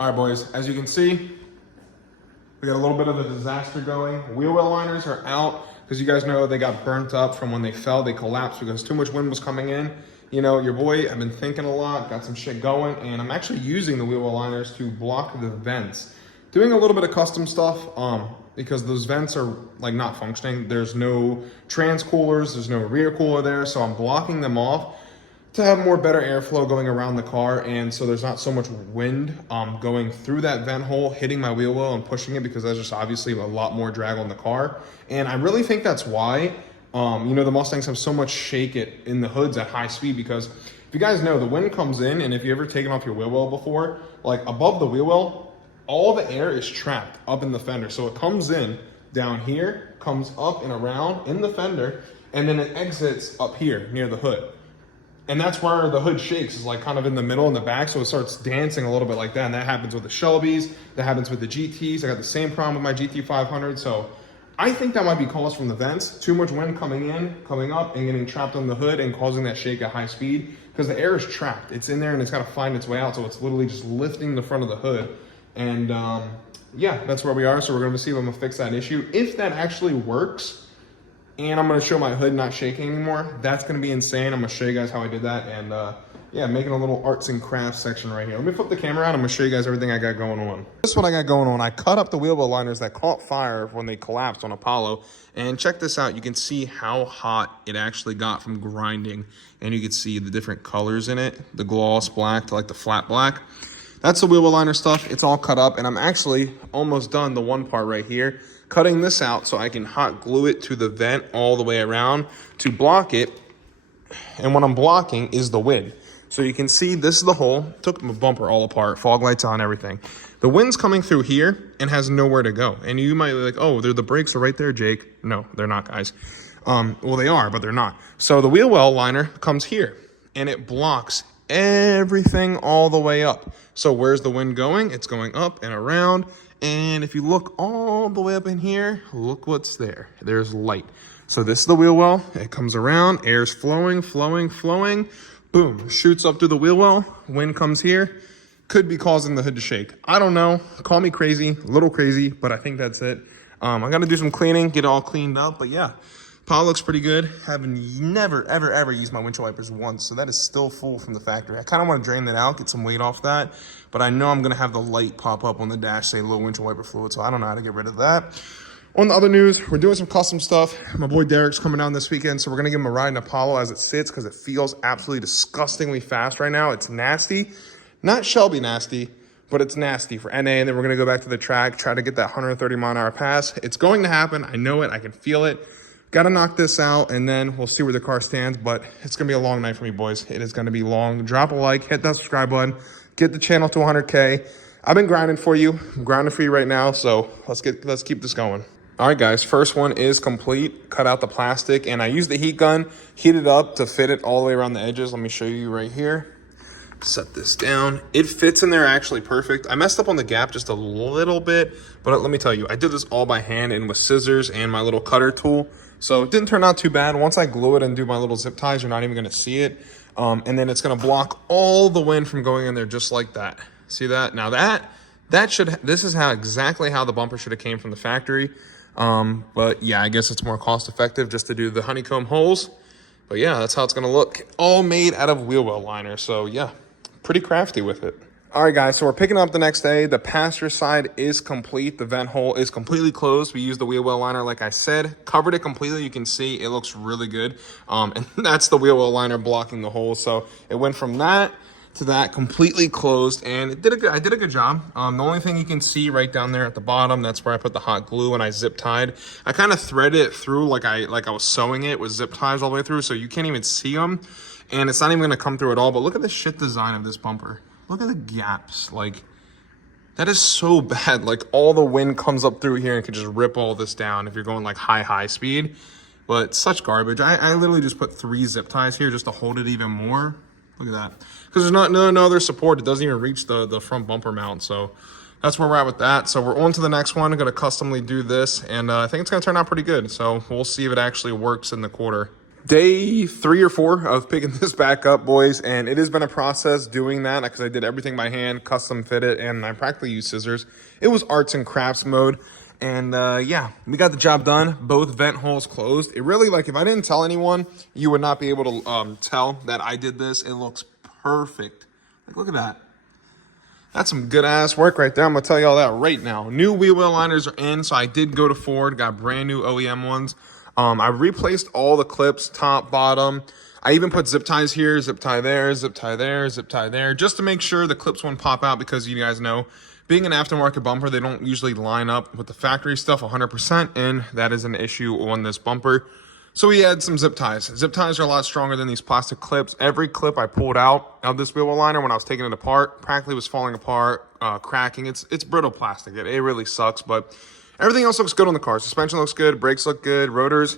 All right, boys, as you can see, we got a little bit of a disaster going. Wheel well liners are out because you guys know they got burnt up from when they fell. They collapsed because too much wind was coming in. You know, your boy, I've been thinking a lot, got some shit going, and I'm actually using the wheel well liners to block the vents. Doing a little bit of custom stuff because those vents are like not functioning. There's no trans coolers, there's no rear cooler there, so I'm blocking them off to have more better airflow going around the car, and so there's not so much wind going through that vent hole, hitting my wheel well and pushing it, because that's just obviously a lot more drag on the car. And I really think that's why you know, the Mustangs have so much shake it in the hoods at high speed, because if you guys know, the wind comes in, and if you ever taken off your wheel well before, like above the wheel well, all the air is trapped up in the fender. So it comes in down here, comes up and around in the fender, and then it exits up here near the hood. And that's where the hood shakes, is like kind of in the middle in the back. So it starts dancing a little bit like that. And that happens with the Shelbys, that happens with the GTs. I got the same problem with my GT500. So I think that might be caused from the vents. Too much wind coming in, coming up, and getting trapped on the hood and causing that shake at high speed, because the air is trapped. It's in there and it's got to find its way out. So it's literally just lifting the front of the hood. And yeah, that's where we are. So we're going to see if I'm going to fix that issue. If that actually works, and I'm gonna show my hood not shaking anymore, that's gonna be insane. I'm gonna show you guys how I did that, and yeah, making a little arts and crafts section right here. Let me flip the camera around. I'm gonna show you guys everything I got going on. This is what I got going on. I cut up the wheel well liners that caught fire when they collapsed on Apollo, and check this out. You can see how hot it actually got from grinding, and you can see the different colors in it, the gloss black to like the flat black. That's the wheel well liner stuff. It's all cut up, and I'm actually almost done the one part right here, cutting this out so I can hot glue it to the vent all the way around to block it. And what I'm blocking is the wind. So you can see this is the hole. Took my bumper all apart, fog lights on, everything. The wind's coming through here and has nowhere to go. And you might be like, oh, the brakes are right there, Jake. No, they're not, guys. Well, they are, but they're not. So the wheel well liner comes here, and it blocks everything all the way up. So where's the wind going? It's going up and around. And if you look all the way up in here, look what's there. There's light. So this is the wheel well. It comes around, air's flowing, flowing, flowing. Boom, shoots up to the wheel well. Wind comes here. Could be causing the hood to shake. I don't know. Call me crazy, a little crazy, but I think that's it. I got to do some cleaning, get it all cleaned up. But yeah, Apollo looks pretty good. Haven't never, ever, ever used my windshield wipers once. So that is still full from the factory. I kind of want to drain that out, get some weight off that. But I know I'm going to have the light pop up on the dash, say low windshield wiper fluid. So I don't know how to get rid of that. On the other news, we're doing some custom stuff. My boy Derek's coming down this weekend. So we're going to give him a ride in Apollo as it sits, because it feels absolutely disgustingly fast right now. It's nasty. Not Shelby nasty, but it's nasty for NA. And then we're going to go back to the track, try to get that 130 mile an hour pass. It's going to happen. I know it. I can feel it. Got to knock this out, and then we'll see where the car stands. But it's going to be a long night for me, boys. It is going to be long. Drop a like, hit that subscribe button, get the channel to 100K. I've been grinding for you. I'm grinding for you right now, so let's keep this going. All right, guys, first one is complete. Cut out the plastic, and I used the heat gun, heated up to fit it all the way around the edges. Let me show you right here. Set this down. It fits in there actually perfect. I messed up on the gap just a little bit, but let me tell you, I did this all by hand and with scissors and my little cutter tool. So it didn't turn out too bad. Once I glue it and do my little zip ties, you're not even gonna see it. And then it's gonna block all the wind from going in there just like that. See that? Now this is exactly how the bumper should have came from the factory. But yeah, I guess it's more cost effective just to do the honeycomb holes. But yeah, that's how it's gonna look. All made out of wheel well liner. So yeah, pretty crafty with it. All right, guys, so we're picking up the next day. The passenger side is complete. The vent hole is completely closed. We used the wheel well liner, like I said, covered it completely. You can see it looks really good. And that's the wheel well liner blocking the hole. So it went from that to that, completely closed, and I did a good job. The only thing you can see right down there at the bottom, that's where I put the hot glue and I zip tied. I kind of threaded it through like I was sewing it with zip ties all the way through, so you can't even see them, and it's not even gonna come through at all. But look at the shit design of this bumper. Look at the gaps. Like, that is so bad. Like, all the wind comes up through here and can just rip all this down if you're going like high speed. But such garbage. I literally just put 3 zip ties here just to hold it even more. Look at that. Because there's no other support. It doesn't even reach the front bumper mount. So that's where we're at with that. So we're on to the next one. I'm going to customly do this, and I think it's going to turn out pretty good. So we'll see if it actually works in the quarter. Day 3 or 4 of picking this back up, boys, and it has been a process doing that because I did everything by hand, custom fit it, and I practically used scissors. It was arts and crafts mode, and yeah, we got the job done. Both vent holes closed. It really, like, if I didn't tell anyone, you would not be able to tell that I did this. It looks perfect. Like, look at that. That's some good ass work right there. I'm gonna tell you all that right now. New wheel well liners are in, so I did go to Ford, got brand new OEM ones. I replaced all the clips, top, bottom. I even put zip ties here, zip tie there, zip tie there, zip tie there, just to make sure the clips won't pop out because you guys know, being an aftermarket bumper, they don't usually line up with the factory stuff 100%, and that is an issue on this bumper. So we had some zip ties. Zip ties are a lot stronger than these plastic clips. Every clip I pulled out of this wheel well liner when I was taking it apart practically was falling apart, cracking. It's brittle plastic. It really sucks, but everything else looks good on the car. Suspension looks good, brakes look good, rotors,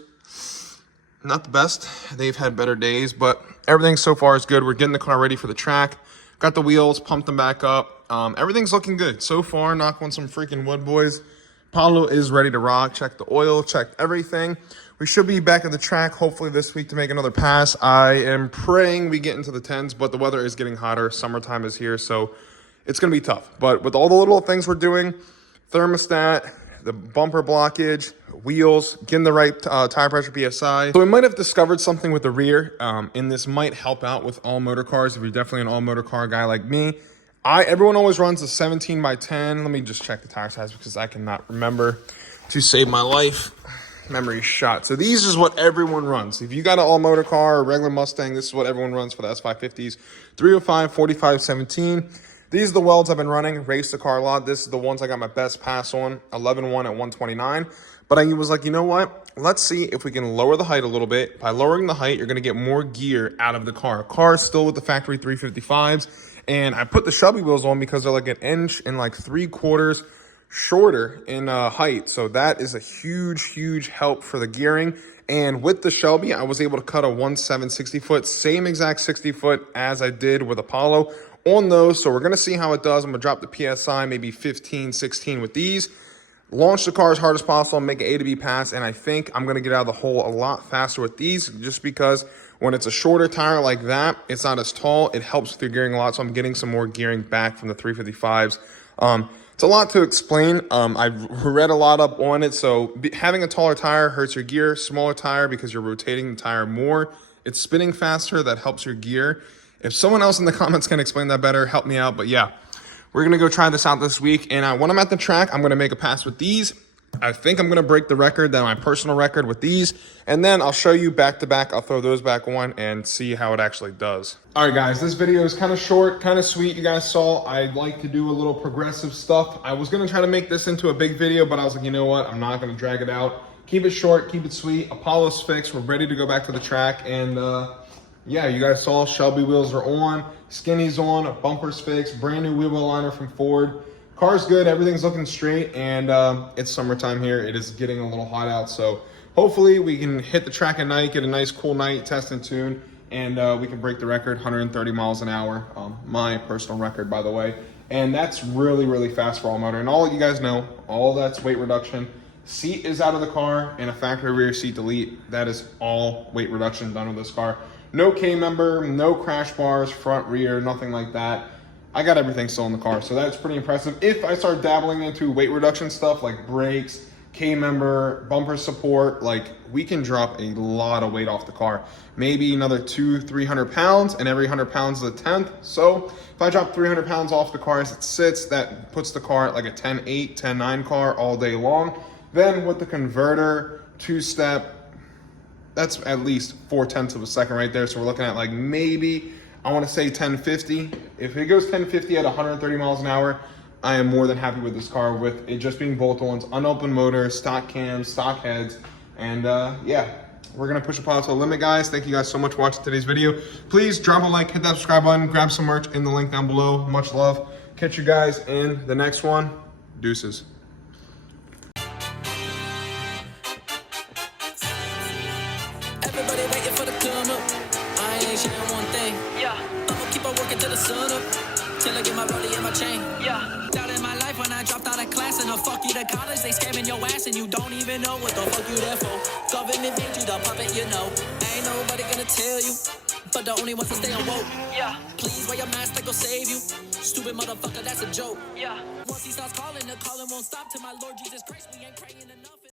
not the best. They've had better days, but everything so far is good. We're getting the car ready for the track. Got the wheels, pumped them back up. Everything's looking good. So far, knock on some freaking wood, boys. Apollo is ready to rock. Check the oil, checked everything. We should be back at the track hopefully this week to make another pass. I am praying we get into the 10s, but the weather is getting hotter. Summertime is here, so it's going to be tough. But with all the little things we're doing, thermostat, the bumper blockage, wheels, getting the right tire pressure PSI. So we might have discovered something with the rear, and this might help out with all motor cars if you're definitely an all motor car guy like me. Everyone always runs a 17 by 10. Let me just check the tire size because I cannot remember to save my life. Memory shot. So these is what everyone runs. If you got an all motor car or regular Mustang, this is what everyone runs for the S550s. 305, 45, 17. These are the welds I've been running, raced the car a lot. This is the ones I got my best pass on, 11.1 at 129. But I was like, you know what? Let's see if we can lower the height a little bit. By lowering the height, you're going to get more gear out of the car. Car is still with the factory 355s. And I put the Shelby wheels on because they're like an inch and like 3/4 shorter in height. So that is a huge help for the gearing. And with the Shelby, I was able to cut a 1.7 60 foot, same exact 60 foot as I did with Apollo on those. So we're going to see how it does. I'm going to drop the PSI, maybe 15, 16 with these. Launch the car as hard as possible, make an A to B pass, and I think I'm going to get out of the hole a lot faster with these just because when it's a shorter tire like that, it's not as tall. It helps with your gearing a lot, so I'm getting some more gearing back from the 355s. It's a lot to explain. I've read a lot up on it, so having a taller tire hurts your gear, smaller tire because you're rotating the tire more. It's spinning faster, that helps your gear. If someone else in the comments can explain that better, help me out. But yeah, we're going to go try this out this week. And when I'm at the track, I'm going to make a pass with these. I think I'm going to break the record, then my personal record with these. And then I'll show you back to back. I'll throw those back on and see how it actually does. All right, guys, this video is kind of short, kind of sweet. You guys saw I like to do a little progressive stuff. I was going to try to make this into a big video, but I was like, you know what? I'm not going to drag it out. Keep it short, keep it sweet. Apollo's fixed. We're ready to go back to the track. And yeah, you guys saw Shelby wheels are on, Skinny's on, a bumper's fixed, brand new wheel well liner from Ford. Car's good, everything's looking straight, and it's summertime here. It is getting a little hot out, so hopefully we can hit the track at night, get a nice cool night, test and tune, and we can break the record, 130 miles an hour, my personal record, by the way. And that's really fast for all motor. And all you guys know, all that's weight reduction. Seat is out of the car, and a factory rear seat delete. That is all weight reduction done with this car. No K-member, no crash bars, front, rear, nothing like that. I got everything still in the car, so that's pretty impressive. If I start dabbling into weight reduction stuff like brakes, K-member, bumper support, like we can drop a lot of weight off the car. Maybe another 200-300 pounds, and every 100 pounds is a 10th. So if I drop 300 pounds off the car as it sits, that puts the car at like a 10.8, 10.9 car all day long. Then with the converter, two-step, that's at least 4/10 of a second right there. So we're looking at like maybe, I want to say 1050. If it goes 1050 at 130 miles an hour, I am more than happy with this car with it just being bolt-ons, unopened motor, stock cams, stock heads. And yeah, we're going to push Apollo to the limit, guys. Thank you guys so much for watching today's video. Please drop a like, hit that subscribe button, grab some merch in the link down below. Much love. Catch you guys in the next one. Deuces. Everybody waiting for the come up. I ain't sharing one thing. Yeah. I'ma keep on working till the sun up. Till I get my rollie and my chain. Yeah. Down in my life when I dropped out of class and fuck you to college, they scamming your ass and you don't even know what the fuck you there for. Government made you the puppet, you know. Ain't nobody gonna tell you, but the only ones that stay on woke. Yeah. Please wear your mask, that go save you. Stupid motherfucker, that's a joke. Yeah. Once he starts calling, the calling won't stop till my Lord Jesus Christ. We ain't praying enough.